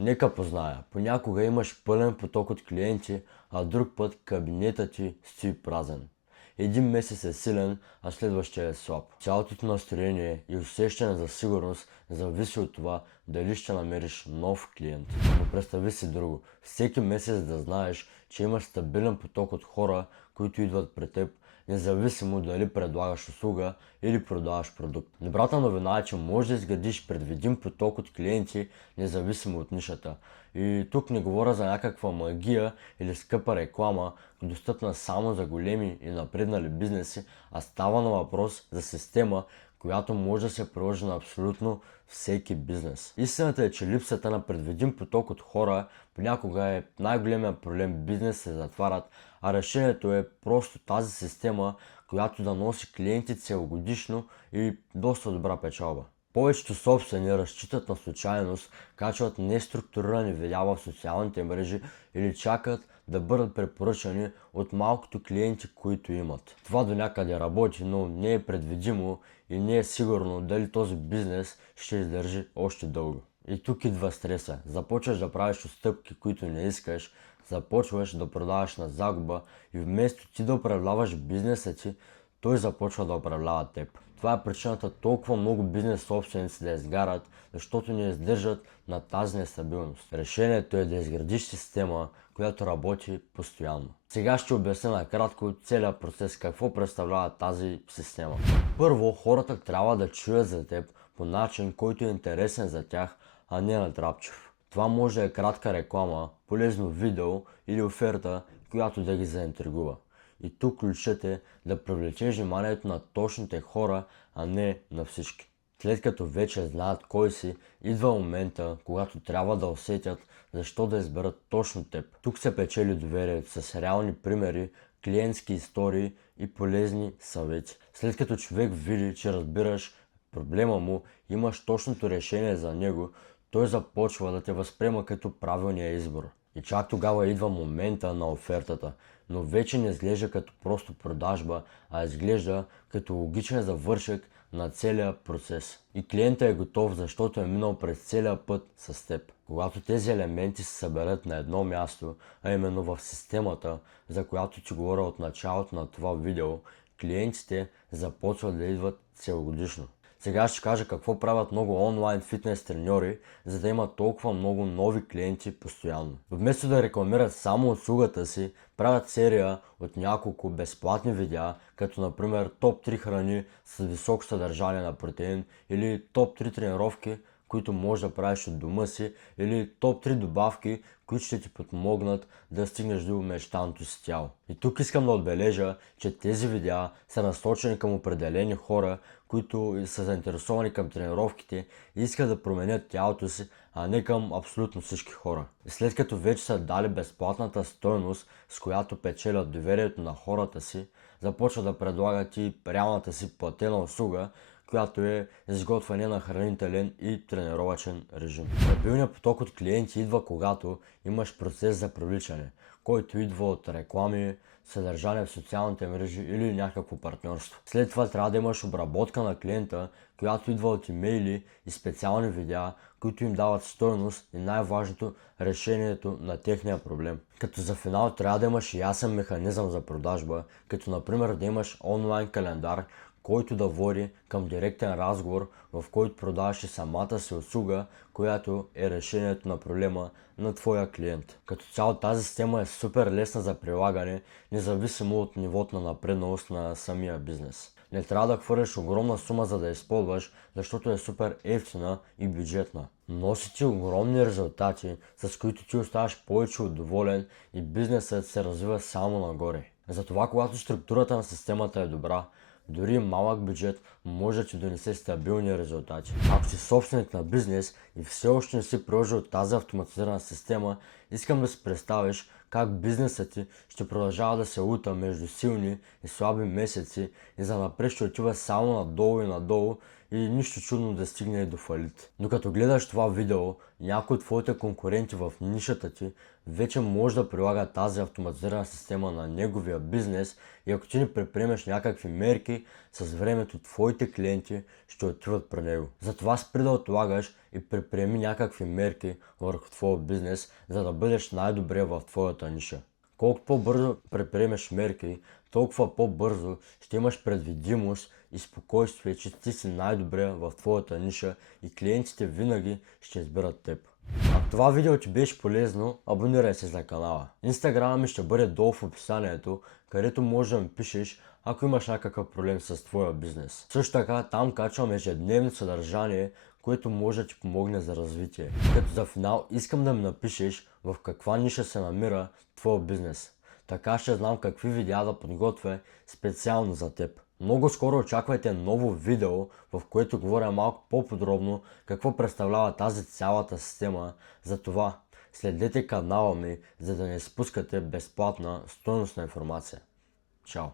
Нека позная, понякога имаш пълен поток от клиенти, а друг път кабинетът ти стои празен. Един месец е силен, а следващия е слаб. Цялото ти настроение и усещане за сигурност зависи от това дали ще намериш нов клиент. Но представи си друго. Всеки месец да знаеш, че имаш стабилен поток от хора, които идват при теб, независимо дали предлагаш услуга или продаваш продукт. Добрата новина е, че можеш да изградиш предвидим поток от клиенти, независимо от нишата. И тук не говоря за някаква магия или скъпа реклама, достъпна само за големи и напреднали бизнеси, а става на въпрос за система, която може да се приложи на абсолютно всеки бизнес. Истината е, че липсата на предвидим поток от хора понякога е най-големият проблем. Бизнес се затварят, а решението е просто тази система, която да носи клиенти целогодишно и доста добра печалба. Повечето собствени разчитат на случайност, качват неструктурирани видеа в социалните мрежи или чакат да бъдат препоръчани от малкото клиенти, които имат. Това до някъде работи, но не е предвидимо и не е сигурно дали този бизнес ще издържи още дълго. И тук идва стреса. Започваш да правиш отстъпки, които не искаш, започваш да продаваш на загуба и вместо ти да управляваш бизнеса ти, той започва да управлява теб. Това е причината толкова много бизнес собственици да изгарят, защото не издържат на тази нестабилност. Решението е да изградиш система, която работи постоянно. Сега ще обясня накратко целият процес, какво представлява тази система. Първо, хората трябва да чуят за теб по начин, който е интересен за тях, а не натрапчив. Това може да е кратка реклама, полезно видео или оферта, която да ги заинтригува. И тук ключът е да привлечеш вниманието на точните хора, а не на всички. След като вече знаят кой си, идва момента, когато трябва да усетят защо да изберат точно теб. Тук се печели доверието с реални примери, клиентски истории и полезни съвети. След като човек види, че разбираш проблема му, имаш точното решение за него, той започва да те възприема като правилния избор. И чак тогава идва момента на офертата, но вече не изглежда като просто продажба, а изглежда като логичен завършек на целия процес. И клиентът е готов, защото е минал през целия път с теб. Когато тези елементи се съберат на едно място, а именно в системата, за която ти говоря от началото на това видео, клиентите започват да идват целогодишно. Сега ще кажа какво правят много онлайн фитнес треньори, за да имат толкова много нови клиенти постоянно. Вместо да рекламират само услугата си, правят серия от няколко безплатни видеа, като например топ 3 храни с високо съдържание на протеин или топ 3 тренировки, които можеш да правиш от дома си, или топ 3 добавки, които ще ти подпомогнат да стигнеш до мечтаното си тяло. И тук искам да отбележа, че тези видеа са насочени към определени хора, които са заинтересовани към тренировките и искат да променят тялото си, а не към абсолютно всички хора. И след като вече са дали безплатната стойност, с която печелят доверието на хората си, започват да предлагат и реалната си платена услуга, която е изготвяне на хранителен и тренировачен режим. Стабилният поток от клиенти идва, когато имаш процес за привличане, който идва от реклами, съдържание в социалните мрежи или някакво партньорство. След това трябва да имаш обработка на клиента, която идва от имейли и специални видеа, които им дават стойност и най-важното решението на техния проблем. Като за финал трябва да имаш ясен механизъм за продажба, като например да имаш онлайн календар, който да води към директен разговор, в който продаваш и самата си услуга, която е решението на проблема на твоя клиент. Като цяло тази система е супер лесна за прилагане, независимо от нивото на напредналост на самия бизнес. Не трябва да хвърляш огромна сума за да използваш, защото е супер ефтина и бюджетна. Носи ти огромни резултати, с които ти оставаш повече от доволен и бизнесът се развива само нагоре. Затова когато структурата на системата е добра, дори малък бюджет може да ти донесе стабилни резултати. Ако си собственик на бизнес и все още не си приложил тази автоматизирана система, искам да си представиш как бизнесът ти ще продължава да се лута между силни и слаби месеци и занапред ще отива само надолу и надолу и нищо чудно да стигне и до фалит. Докато гледаш това видео, някой от твоите конкуренти в нишата ти вече може да прилага тази автоматизирана система на неговия бизнес и ако ти не предприемеш някакви мерки, с времето твоите клиенти ще отиват при него. Затова спри да отлагаш и предприеми някакви мерки върху твоя бизнес, за да бъдеш най-добре в твоята ниша. Колкото по-бързо предприемеш мерки, толкова по-бързо ще имаш предвидимост и спокойствие, че ти си най-добре в твоята ниша и клиентите винаги ще изберат теб. Ако това видео ти беше полезно, абонирай се за канала. Инстаграма ми ще бъде долу в описанието, където можеш да ми пишеш, ако имаш някакъв проблем с твоя бизнес. Също така там качвам ежедневно съдържание, което може да ти помогне за развитие. Като за финал искам да ми напишеш в каква ниша се намира твоя бизнес. Така ще знам какви видеа да подготвя специално за теб. Много скоро очаквайте ново видео, в което говоря малко по-подробно какво представлява тази цялата система. Затова следете канала ми, за да не спускате безплатна стойностна информация. Чао!